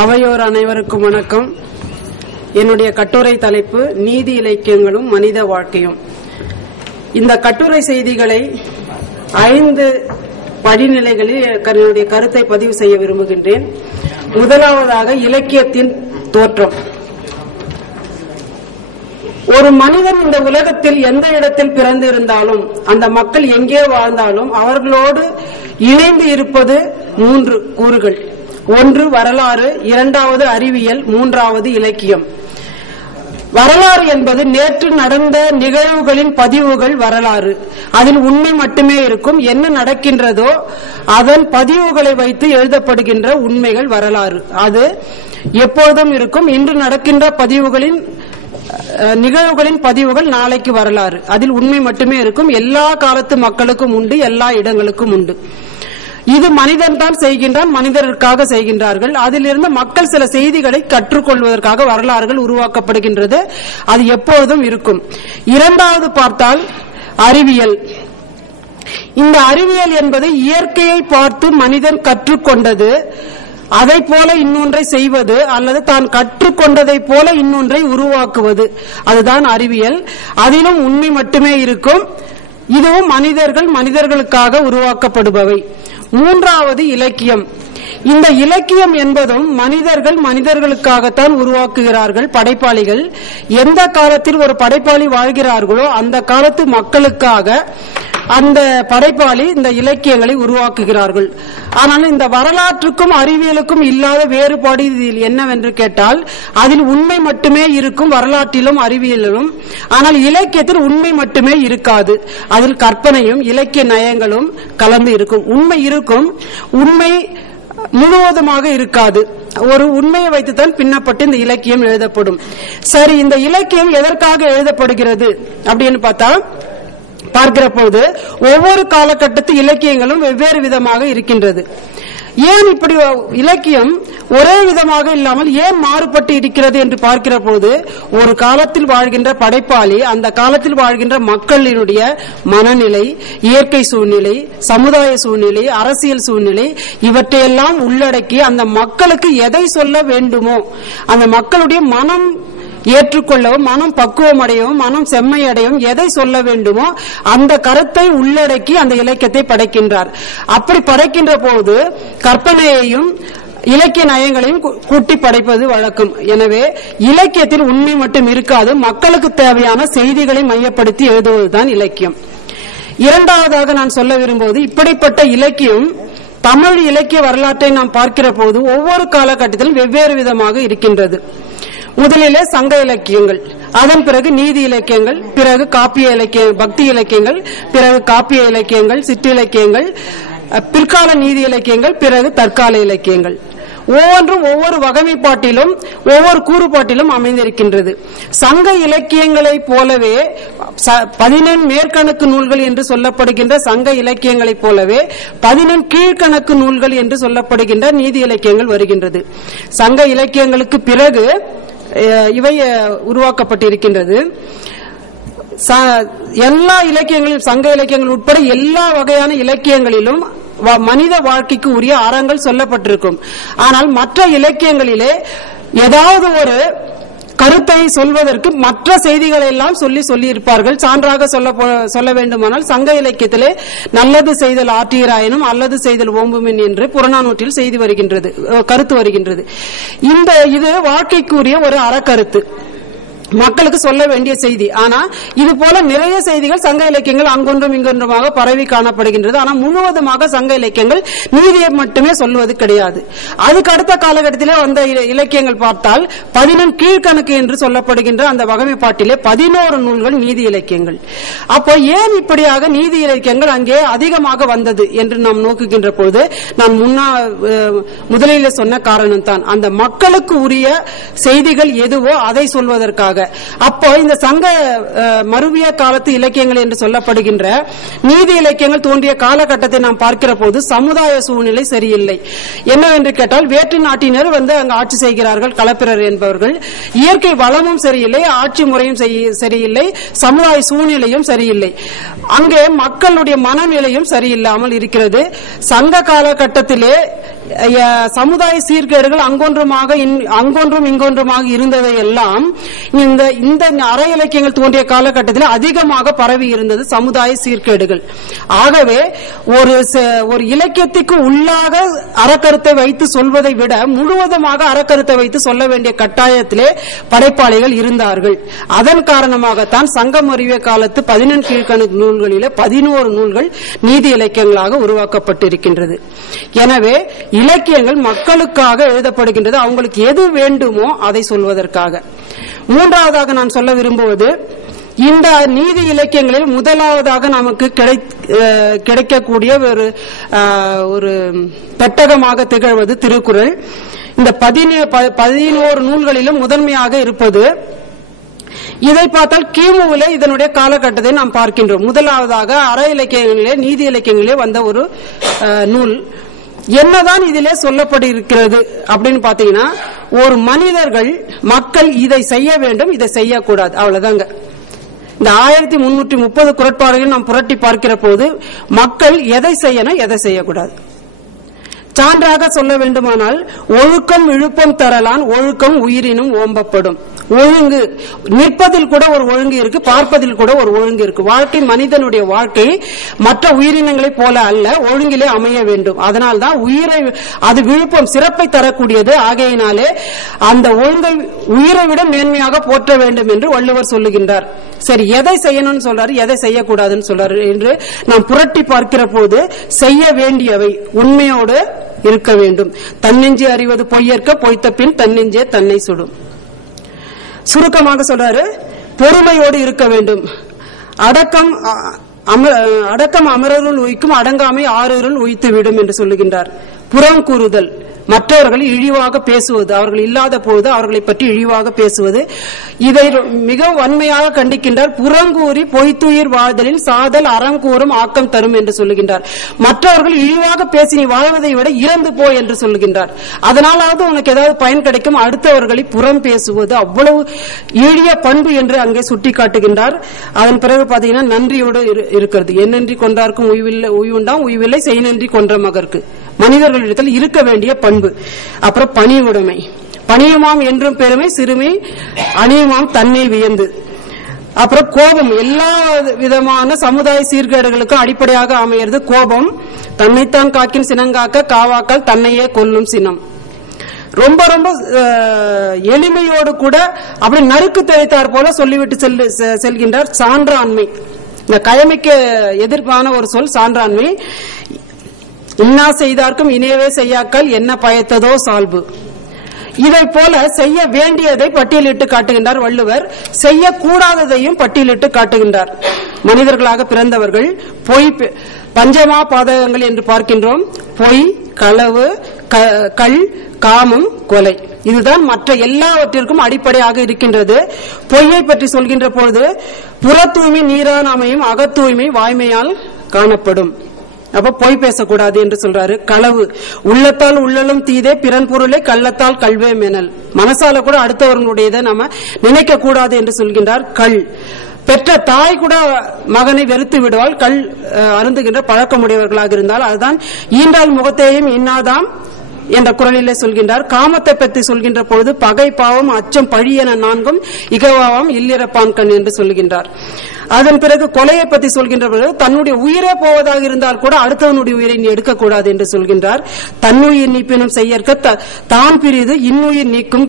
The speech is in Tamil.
அவையோர் அனைவருக்கும் வணக்கம். என்னுடைய கட்டுரை தலைப்பு நீதி இலக்கியங்களும் மனித வாழ்க்கையும். இந்த கட்டுரை செய்திகளை ஐந்து படிநிலைகளில் என்னுடைய கருத்தை பதிவு செய்ய விரும்புகின்றேன். முதலாவதாக இலக்கியத்தின் தோற்றம். ஒரு மனிதன் இந்த உலகத்தில் எந்த இடத்தில் பிறந்திருந்தாலும் அந்த மக்கள் எங்கே வாழ்ந்தாலும் அவர்களோடு இணைந்து இருப்பது மூன்று கூறுகள். ஒன்று வரலாறு இரண்டாவது அறிவியல் மூன்றாவது இலக்கியம். வரலாறு என்பது நேற்று நடந்த நிகழ்வுகளின் பதிவுகள் வரலாறு. அதில் உண்மை மட்டுமே இருக்கும். என்ன நடக்கின்றதோ அதன் பதிவுகளை வைத்து எழுதப்படுகின்ற உண்மைகள் வரலாறு. அது எப்போதும் இருக்கும். இன்று நடக்கின்ற பதிவுகளின் நிகழ்வுகளின் பதிவுகள் நாளைக்கு வரலாறு. அதில் உண்மை மட்டுமே இருக்கும். எல்லா காலத்து மக்களுக்கும் உண்டு எல்லா இடங்களுக்கும் உண்டு. இது மனிதன் தான் செய்கின்றான் மனிதர்களுக்காக செய்கின்றார்கள். அதிலிருந்து மக்கள் சில செய்திகளை கற்றுக்கொள்வதற்காக வரலாறுகள் உருவாக்கப்படுகின்றது. அது எப்பொழுதும் இருக்கும். இரண்டாவது பார்த்தால் அறிவியல். இந்த அறிவியல் என்பது இயற்கையை பார்த்து மனிதன் கற்றுக்கொண்டது அதை போல இன்னொன்றை செய்வது அல்லது தான் கற்றுக்கொண்டதை போல இன்னொன்றை உருவாக்குவது. அதுதான் அறிவியல். அதிலும் உண்மை மட்டுமே இருக்கும். இதுவும் மனிதர்கள் மனிதர்களுக்காக உருவாக்கப்படுபவை. மூன்றாவது இலக்கியம். இந்த இலக்கியம் என்பதும் மனிதர்கள் மனிதர்களுக்காகத்தான் உருவாக்குகிறார்கள் படைப்பாளிகள். எந்த காலத்தில் ஒரு படைப்பாளி வாழ்கிறார்களோ அந்த காலத்து மக்களுக்காக அந்த படைப்பாளி இந்த இலக்கியங்களை உருவாக்குகிறார்கள். ஆனால் இந்த வரலாற்றுக்கும் அறிவியலுக்கும் இல்லாத வேறுபாடு இதில் என்னவென்று கேட்டால் அதில் உண்மை மட்டுமே இருக்கும் வரலாற்றிலும் அறிவியலிலும் ஆனால் இலக்கியத்தில் உண்மை மட்டுமே இருக்காது. அதில் கற்பனையும் இலக்கிய நயங்களும் கலந்து இருக்கும். உண்மை இருக்கும் உண்மை முழுவதுமாக இருக்காது. ஒரு உண்மையை வைத்துதான் பின்னப்பட்டு இந்த இலக்கியம் எழுதப்படும். சரி இந்த இலக்கியம் எதற்காக எழுதப்படுகிறது அப்படின்னு பார்த்தா பார்க்கிற போது ஒவ்வொரு காலகட்டத்து இலக்கியங்களும் வெவ்வேறு விதமாக இருக்கின்றது. ஏன் இப்படி இலக்கியம் ஒரே விதமாக இல்லாமல் ஏன் மாறுபட்டு இருக்கிறது என்று பார்க்கிற போது ஒரு காலத்தில் வாழ்கின்ற படைப்பாளி அந்த காலத்தில் வாழ்கின்ற மக்களினுடைய மனநிலை இயற்கை சூழ்நிலை சமுதாய சூழ்நிலை அரசியல் சூழ்நிலை இவற்றையெல்லாம் உள்ளடக்கி அந்த மக்களுக்கு எதை சொல்ல வேண்டுமோ அந்த மக்களுடைய மனம் ஏற்றுக்கொள்ளவும் மனம் பக்குவம் அடையவும் மனம் செம்மையடையவும் எதை சொல்ல வேண்டுமோ அந்த கருத்தை உள்ளடக்கி அந்த இலக்கியத்தை படைக்கின்றார். அப்படி படைக்கின்ற போது கற்பனையையும் இலக்கிய நயங்களையும் கூட்டி படைப்பது வழக்கம். எனவே இலக்கியத்தில் உண்மை மட்டும் இருக்காது மக்களுக்கு தேவையான செய்திகளை மையப்படுத்தி எழுதுவதுதான் இலக்கியம். இரண்டாவதாக நான் சொல்ல விரும்புவது இப்படிப்பட்ட இலக்கியம் தமிழ் இலக்கிய வரலாற்றை நாம் பார்க்கிற போது ஒவ்வொரு காலகட்டத்திலும் வெவ்வேறு விதமாக இருக்கின்றது. முதலிலே சங்க இலக்கியங்கள் அதன் பிறகு நீதி இலக்கியங்கள் பிறகு காப்பிய இலக்கிய பக்தி இலக்கியங்கள் பிறகு காப்பிய இலக்கியங்கள் சிற்றிலக்கியங்கள் பிற்கால நீதி இலக்கியங்கள் பிறகு தற்கால இலக்கியங்கள். ஒவ்வொன்றும் ஒவ்வொரு வகைமைப்பாட்டிலும் ஒவ்வொரு கூறுபாட்டிலும் அமைந்திருக்கின்றது. சங்க இலக்கியங்களைப் போலவே ச- பதினெண் மேற்கணக்கு நூல்கள் என்று சொல்லப்படுகின்ற சங்க இலக்கியங்களைப் போலவே பதினெண் கீழ்கணக்கு நூல்கள் என்று சொல்லப்படுகின்ற நீதி இலக்கியங்கள் வருகின்றது. சங்க இலக்கியங்களுக்கு பிறகு இவை உருவாக்கப்பட்டிருக்கின்றது. ச- எல்லா இலக்கியங்களிலும் சங்க இலக்கியங்கள் உட்பட எல்லா வகையான இலக்கியங்களிலும் வ- மனித வாழ்க்கைக்கு உரிய அறங்கள் சொல்லப்பட்டிருக்கும். ஆனால் மற்ற இலக்கியங்களிலே ஏதாவது ஒரு கருத்தை சொல்வதற்கு மற்ற செய்திகளை எல்லாம் சொல்லி சொல்லி இருப்பார்கள் சான்றாக சொல்ல போ- சொல்ல வேண்டுமானால் சங்க இலக்கியத்திலே நல்லது செய்தல் ஆற்றீராயினும் அல்லது செய்தல் ஓம்புமின் என்று புறநானூற்றில் செய்தி வருகின்றது கருத்து வருகின்றது. இந்த இது வாழ்க்கைக்குரிய ஒரு அறக்கருத்து. மக்களுக்கு சொல்ல வேண்டிய செய்தி. ஆனா இது போல நிறைய செய்திகள் சங்க இலக்கியங்கள் அங்கொன்றும் இங்கொன்றுமாக பரவி காணப்படுகின்றது. ஆனா முழுவதுமாக சங்க இலக்கியங்கள் நீதியை மட்டுமே சொல்வது கிடையாது. அதுக்கு அடுத்த காலகட்டத்திலே வந்த இல- இலக்கியங்கள் பார்த்தால் பதினெண் கீழ்கணக்கு என்று சொல்லப்படுகின்ற அந்த வகைப்பாட்டிலே பதினோரு நூல்கள் நீதி இலக்கியங்கள். அப்போ ஏன் இப்படியாக நீதி இலக்கியங்கள் அங்கே அதிகமாக வந்தது என்று நாம் நோக்குகின்ற போது நான் முன்னா முதலில் சொன்ன காரணம் தான் அந்த மக்களுக்கு உரிய செய்திகள் எதுவோ அதை சொல்வதற்காக அப்போ இந்த சங்க மருவிய காலத்து இலக்கியங்கள் என்று சொல்லப்படுகின்ற நீதி இலக்கியங்கள் தோன்றிய காலகட்டத்தை நாம் பார்க்கிற போது சமுதாய சூழ்நிலை சரியில்லை. என்னவென்று கேட்டால் வேற்று நாட்டினர் வந்து அங்கு ஆட்சி செய்கிறார்கள் களப்பிரர் என்பவர்கள். இயற்கை வளமும் சரியில்லை ஆட்சி முறையும் சரியில்லை சமுதாய சூழ்நிலையும் சரியில்லை. அங்கே மக்களுடைய மனநிலையும் சரியில்லாமல் இருக்கிறது. சங்க காலகட்டத்திலே சமுதாய சீர்கேடுகள் அங்கொன்றுமாக அங்கொன்றும் இங்கொன்றுமாக இருந்ததை எல்லாம் இந்த இந்த அற இலக்கியங்கள் தோன்றிய காலகட்டத்தில் அதிகமாக பரவி இருந்தது சமுதாய சீர்கேடுகள். ஆகவே ஒரு ஒரு இலக்கியத்துக்கு உள்ளாக அறக்கருத்தை வைத்து சொல்வதை விட முழுவதுமாக அறக்கருத்தை வைத்து சொல்ல வேண்டிய கட்டாயத்திலே படைப்பாளிகள் இருந்தார்கள். அதன் காரணமாகத்தான் சங்கம் அறிவிய காலத்து பதினெண் கீழ்கணக்கு நூல்களிலே பதினோரு நூல்கள் நீதி இலக்கியங்களாக உருவாக்கப்பட்டிருக்கின்றது. எனவே இலக்கியங்கள் மக்களுக்காக எழுதப்படுகின்றது. அவங்களுக்கு எது வேண்டுமோ அதை சொல்வதற்காக. மூன்றாவதாக நான் சொல்ல விரும்புவது இந்த நீதி இலக்கியங்களில் முதலாவதாக நமக்கு கிடை- கிடைக்கக்கூடிய ஒரு ஒரு பெட்டகமாக திகழ்வது திருக்குறள். இந்த பதினே- ப- பதினோரு நூல்களிலும் முதன்மையாக இருப்பது இதை பார்த்தால் கிமுவில இதனுடைய காலகட்டத்தை நாம் பார்க்கின்றோம். முதலாவதாக அற இலக்கியங்களிலே நீதி இலக்கியங்களிலே வந்த ஒரு நூல். என்னதான் இதிலே சொல்லப்பட்டிருக்கிறது அப்படின்னு பாத்தீங்கன்னா ஒரு மனிதர்கள் மக்கள் இதை செய்ய வேண்டும் இதை செய்யக்கூடாது. அவ்வளவுதாங்க. இந்த ஆயிரத்தி முன்னூற்றி முப்பது குரட்பாடுகள் நாம் புரட்டி பார்க்கிற போது மக்கள் எதை செய்யணும் எதை செய்யக்கூடாது. சான்றாக சொல்ல வேண்டுமானால் ஒழுக்கம் இழுப்பம் தரலான் ஒழுக்கம் உயிரினும் ஓம்பப்படும். ஒழுங்கு நிற்பதில் கூட ஒரு ஒழுங்கு இருக்கு பார்ப்பதில் கூட ஒரு ஒழுங்கு இருக்கு. வாழ்க்கை மனிதனுடைய வாழ்க்கை மற்ற உயிரினங்களைப் போல அல்ல ஒழுங்கிலே அமைய வேண்டும். அதனால்தான் உயிரை அது விழுப்பம் சிறப்பை தரக்கூடியது. ஆகையினாலே அந்த ஒழுங்கை உயிரை விட மேன்மையாக போற்ற வேண்டும் என்று வள்ளுவர் சொல்லுகின்றார். சரி எதை செய்யணும்னு சொல்றாரு எதை செய்யக்கூடாதுன்னு சொல்றாரு என்று நாம் புரட்டி பார்க்கிற போது செய்ய வேண்டியவை உண்மையோடு இருக்க வேண்டும். தன்னெஞ்சு அறிவது பொய்யற்க பொய்த்த பின் தன்னெஞ்சே தன்னை சுடும். சுருக்கமாக சொல்றாரு பொறுமையோடு இருக்க வேண்டும். அடக்கம் அம- அடக்கம் அமரருள் உயிக்கும் அடங்காமை ஆறுருள் உயித்து விடும் என்று சொல்லுகின்றார். புறம் கூறுதல். மற்றவர்களை இழிவாக பேசுவது அவர்கள் இல்லாத பொழுது அவர்களை பற்றி இழிவாக பேசுவது. இதை மிக வன்மையாக கண்டிக்கின்றார். புறங்கூறி பொய்த்துயிர் வாழ்தலில் சாதல் அறம் கூறும் ஆக்கம் தரும் என்று சொல்லுகின்றார். மற்றவர்கள் இழிவாக பேசி நீ வாழ்வதை விட இறந்து போ என்று சொல்லுகின்றார். அதனாலாவது உனக்கு ஏதாவது பயன் கிடைக்கும். அடுத்தவர்களை புறம் பேசுவது அவ்வளவு இழிய பண்பு என்று அங்கே சுட்டிக்காட்டுகின்றார். அதன் பிறகு பாத்தீங்கன்னா நன்றியோடு இரு- இருக்கிறது. என்னன்றி கொன்றார்க்கும் உய்வில்லை உய்வுண்டாம். உய்வில்லை செய் நன்றி கொன்ற மகற்கு மனிதர்களிடத்தில் இருக்க வேண்டிய பண்பு. அப்புறம் பணிவுடைமை. பணியமாம் என்றும் பெருமை சிறுமை அணியுமாம் தன்னை வியந்து. அப்புறம் கோபம். எல்லா விதமான சமுதாய சீர்கேடுகளுக்கும் அடிப்படையாக அமையிறது கோபம். தன்னைத்தான் காக்கின் சினங்காக்க காவாக்கால் தன்னையே கொல்லும் சினம். ரொம்ப ரொம்ப எளிமையோடு கூட அப்படி நறுக்கு தெளித்தார் போல சொல்லிவிட்டு செல்லு- செ- செல்கின்றார் சான்றாண்மை. இந்த கயமைக்கு எதிர்ப்பான ஒரு சொல் சான்றாண்மை. இன்னா செய்தார்க்கும் இணையவே செய்யாக்கள் என்ன பயத்ததோ சால்பு. இதை போல செய்ய வேண்டியதை பட்டியலிட்டு காட்டுகின்றார் வள்ளுவர். செய்யக்கூடாததையும் பட்டியலிட்டு காட்டுகின்றார். மனிதர்களாக பிறந்தவர்கள் பொய் பஞ்சமா பாதகங்கள் என்று பார்க்கின்றோம். பொய் களவு க- கள் காமம் கொலை. இதுதான் மற்ற எல்லாவற்றிற்கும் அடிப்படையாக இருக்கின்றது. பொய்யை பற்றி சொல்கின்ற பொழுது புற தூய்மை நீரான் அமையும் அகத்தூய்மை வாய்மையால் காணப்படும். அப்ப பொய் பேசக்கூடாது என்று சொல்றாரு. களவு. உள்ளத்தால் உள்ளலும் தீதே பிறன் பொருளை கள்ளத்தால் கல்வே மெனல். மனசால கூட அடுத்தவர்களுடையதை நம்ம நினைக்க கூடாது என்று சொல்கின்றார் கள் பெற்ற தாய் கூட மகனை வெறுத்து விடுவாள். கல் அருந்துகின்ற பழக்கமுடையவர்களாக இருந்தால் அதுதான் ஈண்டால் முகத்தையும் இன்னாதாம் என்ற குரலிலே சொல்கின்றார். காமத்தை பற்றி சொல்கின்ற பொழுது பகை பாவம் அச்சம் பழி என நான்கும் இகவாவம் இல்லிறப்பான் கண் என்று சொல்கின்றார். அதன் பிறகு கொலையை பற்றி சொல்கின்ற பொழுது தன்னுடைய உயிரே போவதாக இருந்தால் கூட அடுத்தவனுடைய உயிரை நீ எடுக்கக்கூடாது என்று சொல்கின்றார். தன்னுயிர் நீப்பினும் செய்யற்க தான் பிரிது இன்னுயிர் நீக்கும்